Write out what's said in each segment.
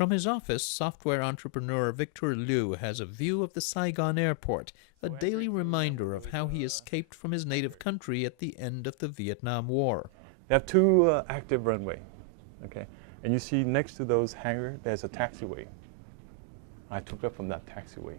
From his office, software entrepreneur Victor Liu has a view of the Saigon airport, a daily reminder of how he escaped from his native country at the end of the Vietnam War. They have two active runway, okay? And you see next to those hangars, there's a taxiway. I took up from that taxiway.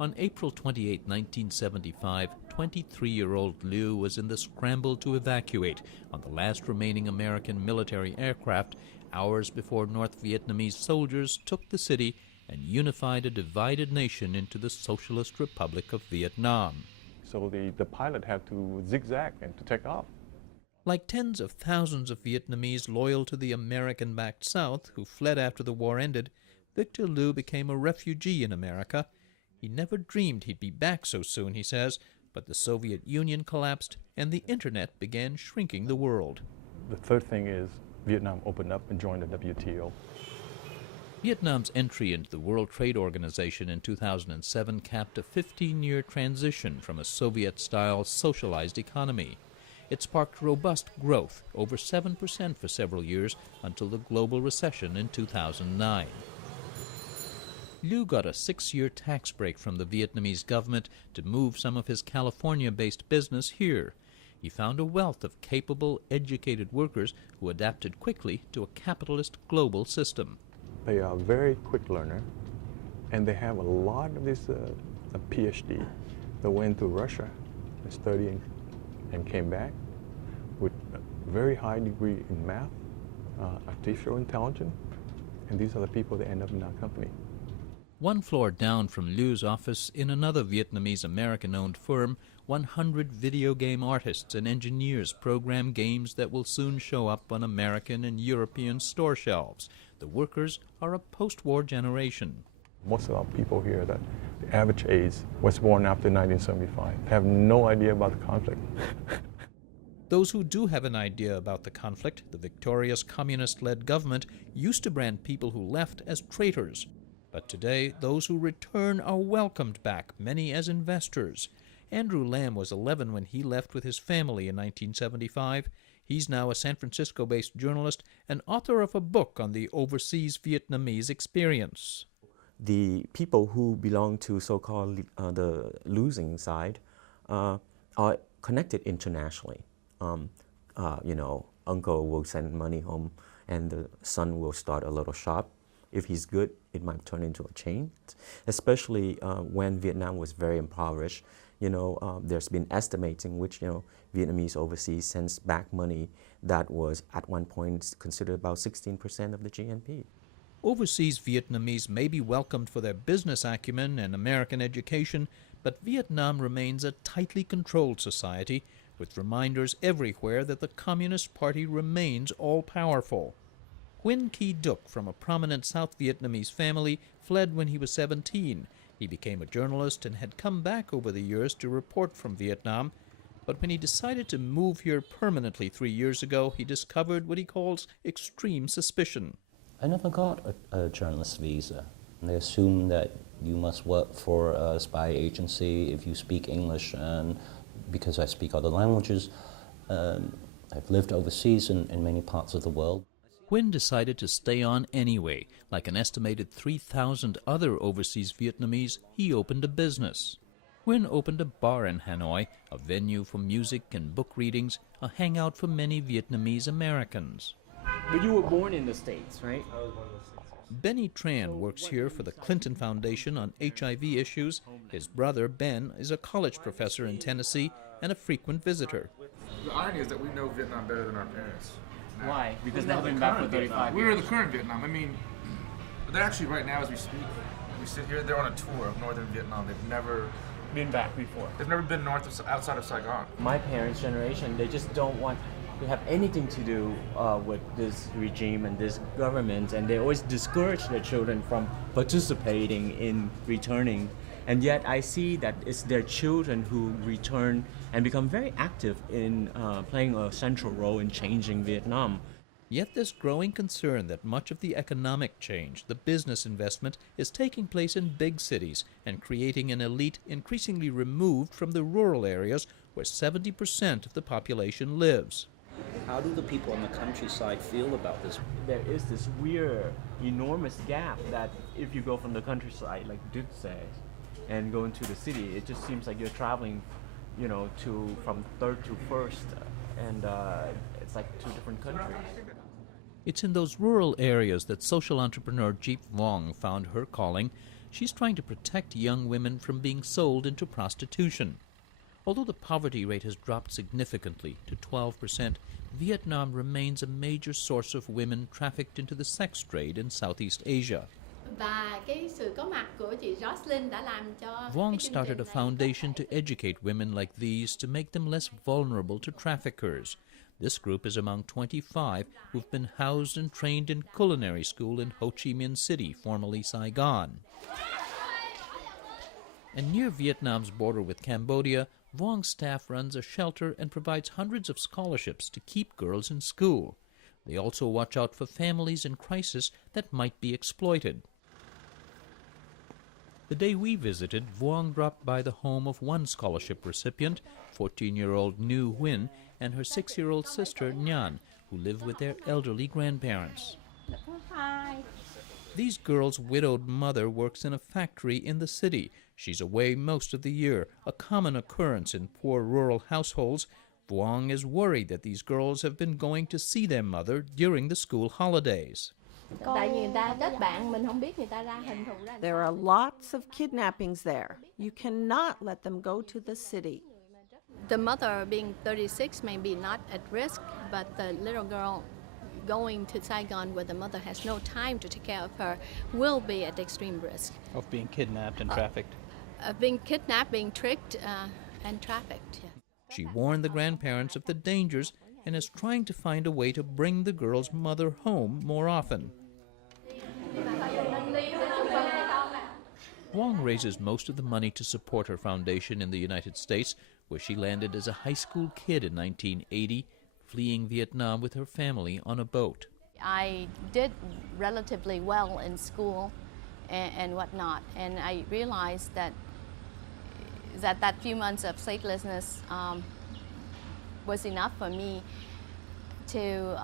On April 28, 1975, 23-year-old Liu was in the scramble to evacuate on the last remaining American military aircraft hours before North Vietnamese soldiers took the city and unified a divided nation into the Socialist Republic of Vietnam. So the pilot had to zigzag and to take off. Like tens of thousands of Vietnamese loyal to the American-backed South who fled after the war ended, Victor Liu became a refugee in America. He never dreamed he'd be back so soon, he says, but the Soviet Union collapsed and the Internet began shrinking the world. The third thing is Vietnam opened up and joined the WTO. Vietnam's entry into the World Trade Organization in 2007 capped a 15-year transition from a Soviet-style socialized economy. It sparked robust growth, over 7% for several years, until the global recession in 2009. Liu got a 6-year tax break from the Vietnamese government to move some of his California-based business here. He found a wealth of capable, educated workers who adapted quickly to a capitalist global system. They are very quick learner, and they have a lot of this PhD that went to Russia and studied and came back with a very high degree in math, artificial intelligence, and these are the people that end up in our company. One floor down from Liu's office, in another Vietnamese-American-owned firm, 100 video game artists and engineers program games that will soon show up on American and European store shelves. The workers are a post-war generation. Most of our people here, that the average age was born after 1975, have no idea about the conflict. Those who do have an idea about the conflict, the victorious communist-led government used to brand people who left as traitors. But today, those who return are welcomed back, many as investors. Andrew Lam was 11 when he left with his family in 1975. He's now a San Francisco-based journalist and author of a book on the overseas Vietnamese experience. The people who belong to so-called the losing side are connected internationally. You know, uncle will send money home and the son will start a little shop. If he's good, it might turn into a chain, especially when Vietnam was very impoverished. You know, there's been estimating which, you know, Vietnamese overseas sends back money that was at one point considered about 16% of the GNP. Overseas Vietnamese may be welcomed for their business acumen and American education, but Vietnam remains a tightly controlled society with reminders everywhere that the Communist Party remains all-powerful. Nguyen Qui Duc, from a prominent South Vietnamese family, fled when he was 17. He became a journalist and had come back over the years to report from Vietnam. But when he decided to move here permanently 3 years ago, he discovered what he calls extreme suspicion. I never got a journalist visa. They assume that you must work for a spy agency if you speak English, and because I speak other languages, I've lived overseas in many parts of the world. Nguyen decided to stay on anyway. Like an estimated 3,000 other overseas Vietnamese, he opened a business. Nguyen opened a bar in Hanoi, a venue for music and book readings, a hangout for many Vietnamese Americans. But you were born in the States, right? Benny Tran works here for the Clinton Foundation on HIV issues. His brother, Ben, is a college professor in Tennessee and a frequent visitor. The irony is that we know Vietnam better than our parents. Why? Because they've been back for 35 years. We were the current Vietnam. I mean, they're actually right now as we speak, we sit here, they're on a tour of northern Vietnam. They've never been back before. They've never been outside of Saigon. My parents' generation, they just don't want to have anything to do with this regime and this government, and they always discourage their children from participating in returning. And yet I see that it's their children who return and become very active in playing a central role in changing Vietnam. Yet there's growing concern that much of the economic change, the business investment, is taking place in big cities and creating an elite increasingly removed from the rural areas where 70% of the population lives. How do the people on the countryside feel about this? There is this weird, enormous gap that if you go from the countryside, like Duke says, and go into the city, it just seems like you're traveling, you know, from third to first, and it's like two different countries. It's in those rural areas that social entrepreneur Jeep Vuong found her calling. She's trying to protect young women from being sold into prostitution. Although the poverty rate has dropped significantly to 12%, Vietnam remains a major source of women trafficked into the sex trade in Southeast Asia. Vuong started a foundation to educate women like these to make them less vulnerable to traffickers. This group is among 25 who've been housed and trained in culinary school in Ho Chi Minh City, formerly Saigon. And near Vietnam's border with Cambodia, Vuong's staff runs a shelter and provides hundreds of scholarships to keep girls in school. They also watch out for families in crisis that might be exploited. The day we visited, Vuong dropped by the home of one scholarship recipient, 14-year-old Nu Huynh, and her 6-year-old sister, Nhan, who live with their elderly grandparents. These girls' widowed mother works in a factory in the city. She's away most of the year, a common occurrence in poor rural households. Vuong is worried that these girls have been going to see their mother during the school holidays. There are lots of kidnappings there. You cannot let them go to the city. The mother, being 36, may be not at risk, but the little girl going to Saigon where the mother has no time to take care of her will be at extreme risk. Of being kidnapped and trafficked. Being kidnapped, being tricked, and trafficked. Yeah. She warned the grandparents of the dangers and is trying to find a way to bring the girl's mother home more often. Vuong raises most of the money to support her foundation in the United States, where she landed as a high school kid in 1980, fleeing Vietnam with her family on a boat. I did relatively well in school and whatnot, and I realized that few months of statelessness was enough for me to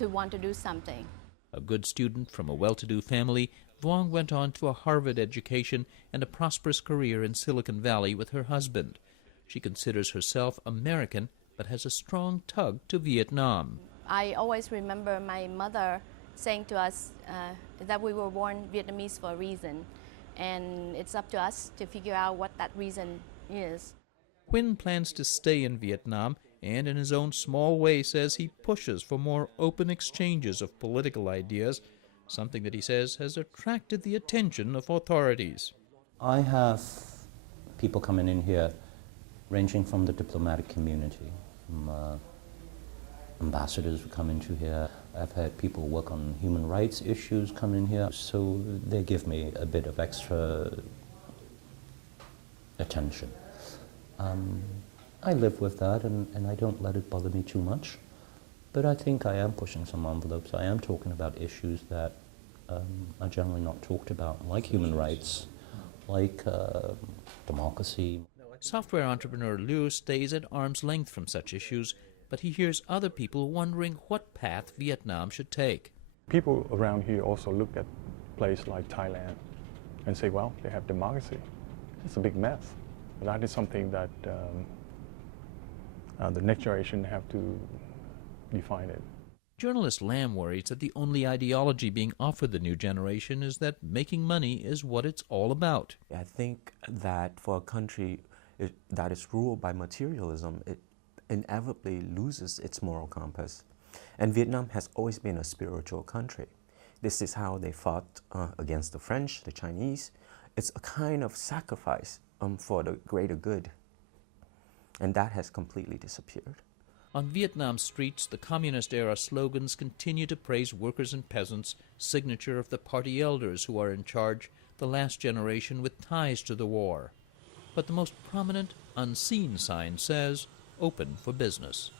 want to do something. A good student from a well-to-do family, Vuong went on to a Harvard education and a prosperous career in Silicon Valley with her husband. She considers herself American, but has a strong tug to Vietnam. I always remember my mother saying to us that we were born Vietnamese for a reason, and it's up to us to figure out what that reason is. Huynh plans to stay in Vietnam and in his own small way says he pushes for more open exchanges of political ideas, something that he says has attracted the attention of authorities. I have people coming in here ranging from the diplomatic community, ambassadors who come into here. I've had people work on human rights issues come in here, so they give me a bit of extra attention. I live with that and I don't let it bother me too much, but I think I am pushing some envelopes. I am talking about issues that are generally not talked about, like human rights, like democracy. Software entrepreneur Liu stays at arm's length from such issues, but he hears other people wondering what path Vietnam should take. People around here also look at a place like Thailand and say, well, they have democracy. It's a big mess. But that is something that the next generation have to define it. Journalist Lam worries that the only ideology being offered the new generation is that making money is what it's all about. I think that for a country that is ruled by materialism, it inevitably loses its moral compass. And Vietnam has always been a spiritual country. This is how they fought against the French, the Chinese. It's a kind of sacrifice for the greater good. And that has completely disappeared. On Vietnam streets, the communist-era slogans continue to praise workers and peasants, signature of the party elders who are in charge, the last generation with ties to the war. But the most prominent, unseen sign says, open for business.